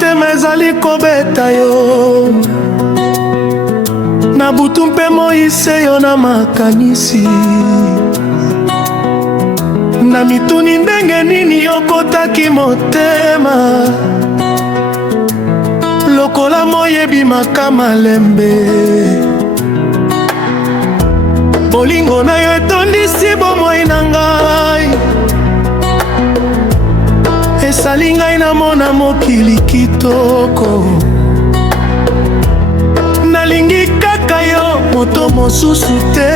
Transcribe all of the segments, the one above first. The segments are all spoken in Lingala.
motema ezali kobeta yo na butu mpe moise yo na makanisi na mituni ndenge nini okotaki motema lokola moyebi makama lembe bolingo na yo etondisi bomoi na ngai esali ngai namona mokili kitoko nalingi kaka yo moto mosusu te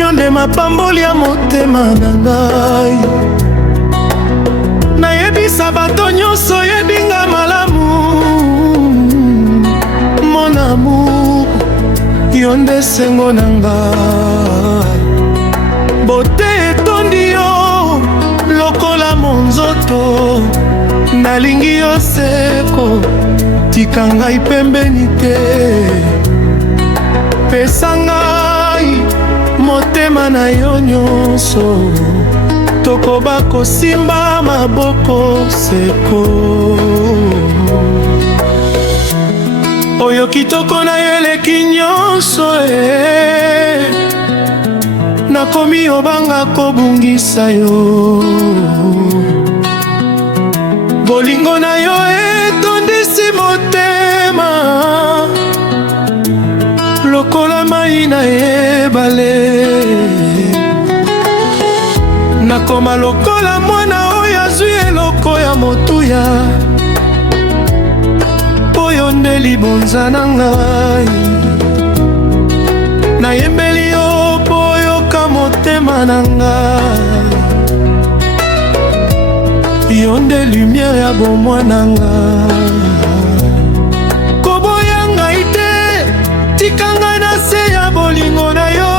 yo nde mapamboli ya motema na ngai nayebisa bato nyonso yebinga malamu mon amour yo nde sengo na ngai bote etondi yo lokola monzoto nalingi yo seko tika ngai pembeni te pesa ngai motema na yo nyonso tokoba kosimba maboko seko oyo kitoko na yo eleki nyonso nakomi obanga kobungisa yo bolingo na yo etondisi motema lokola mai na ebale nakoma lokola mwana oyo azwi eloko ya motuya oyo nde libonza na ngai nayembeli yo po oyoka motema na ngai yo nde lumière ya bomwana ngai koboya ngai te tika ngai na se ya bolingo na yo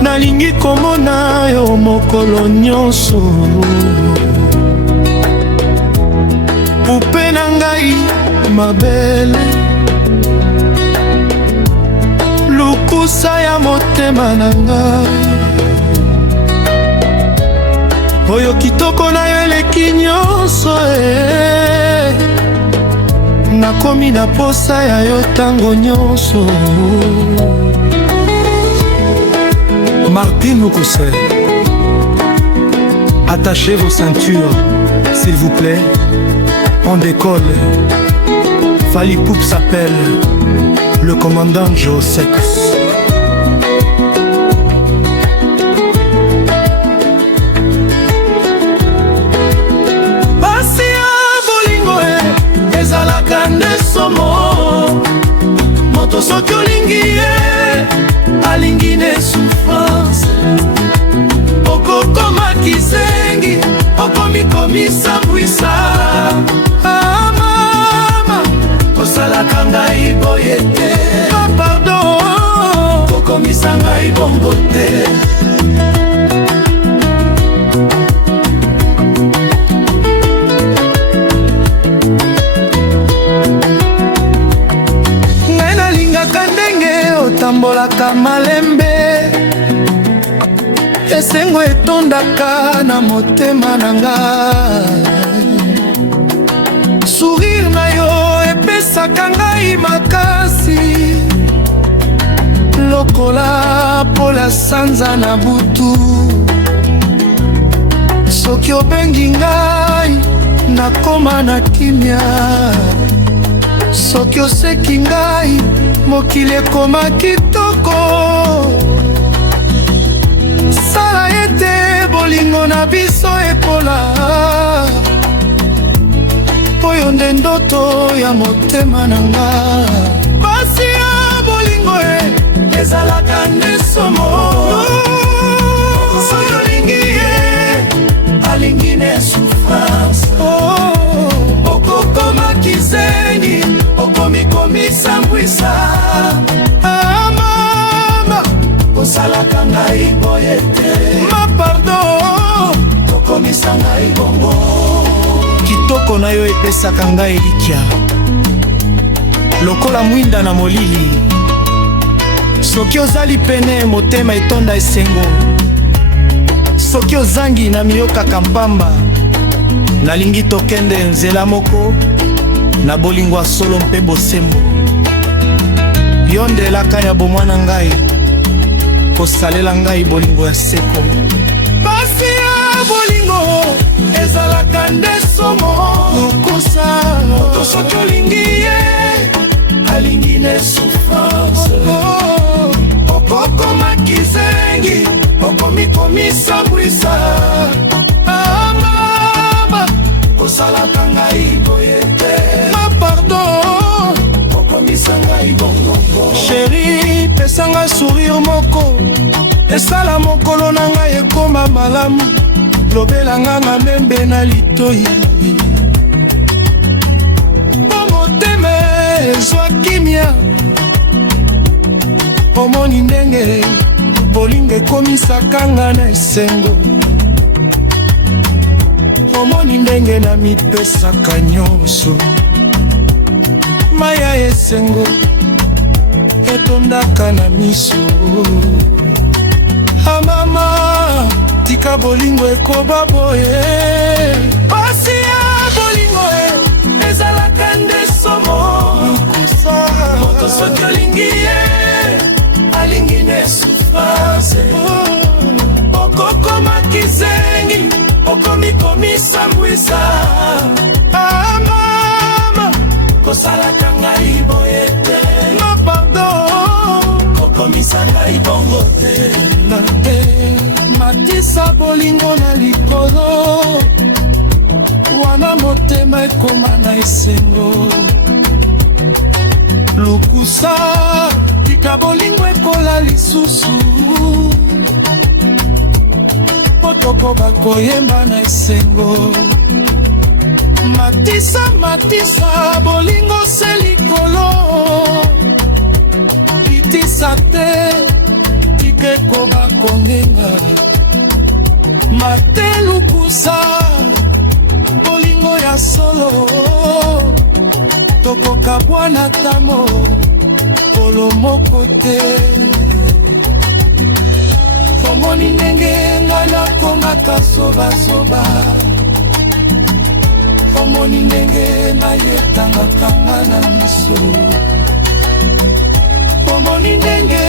nalingi komona yo mokolo nyonso pupe na ngai mabele lukusa ya motema na ngai oyo kitoko na yo eleki nyonso nakomi na posa ya yo tango nyonso. Martin Mukuse, attachez vos ceintures, s'il vous plaît, on décolle. Fally Ipupa s'appelle le commandant Joe Sex. Pasi ya bolingo ezalaka nde somo moto soki olingi alingi ne souffrance okokoma kizengi okomikomisa bwisa mama kosalaka ngai boye te pardon kokomisa ngai bongo te ngai nalingaka ndenge otambolaka malembe esengo etondaka na motema na ngai sourire na yo epesaka ngai makasi lokola pola sanza na butu soki obengi ngai nakoma na kimia soki oseki ngai mokili ekoma kitoko sala ete bolingo na biso ekola oyo nde ndoto ya motema na nga pasi ya bolingo ezalaka nde somo soki olingi alingi ne souffrance okokoma kizengi okomikomisa mbwisa mama kosalaka ngai boye te ma pardon kokomisa ngai bongo kitoko na yo epesaka ngai elikya lokola mwinda na molili soki ozali pene motema etonda esengo soki ozangi na miyokaka mpamba nalingi tokende nzela moko na bolingo solo mpe bosembo. Yo ndelaka ya bomwana ngai kosalela ngai bolingo ya seko. Pasi ya bolingo ezalaka nde somo lokosa moto soki olingi ye alingi ne souffrance. Okokoma kizengi okomikomisa bwisa. Mama kosalaka ngai boye te. Ma pardon okomisa ngai bongongo. Chéri pesanga sourire moko esala mokolo na ngai ekoma malamu. Lobelanga na membe na litoi bomoteme ezwa kimia. Omoni ndenge bolingo ekomisaka nga na esengo. Omoni ndenge na mipesaka nyonso. Maya esengo etondaka na miso. Mama tika bolingo ekoba boye. Pasi ya bolingo ezalaka nde somo lukusa. Moto soki olingi ye alingi ne souffrance. Okokoma kizengi okomikomisa mbwisa. Mama kosalaka ngai boye te. Ma pardon kokomisa ngai bongo te. Matisa bolingo na likolo wana motema ekoma na esengo. Lukusa tika bolingo ekola lisusu. Potoko bakoyemba na esengo. Matisa bolingo se likolo. Litisa te tike koba kongenga. Mate lukusa bolingo ya solo. Tokoka bwana tamo polo moko te. Omoni ndenge nga nakomaka soba. Omoni ndenge mayetangaka nga na miso. Omoni ndenge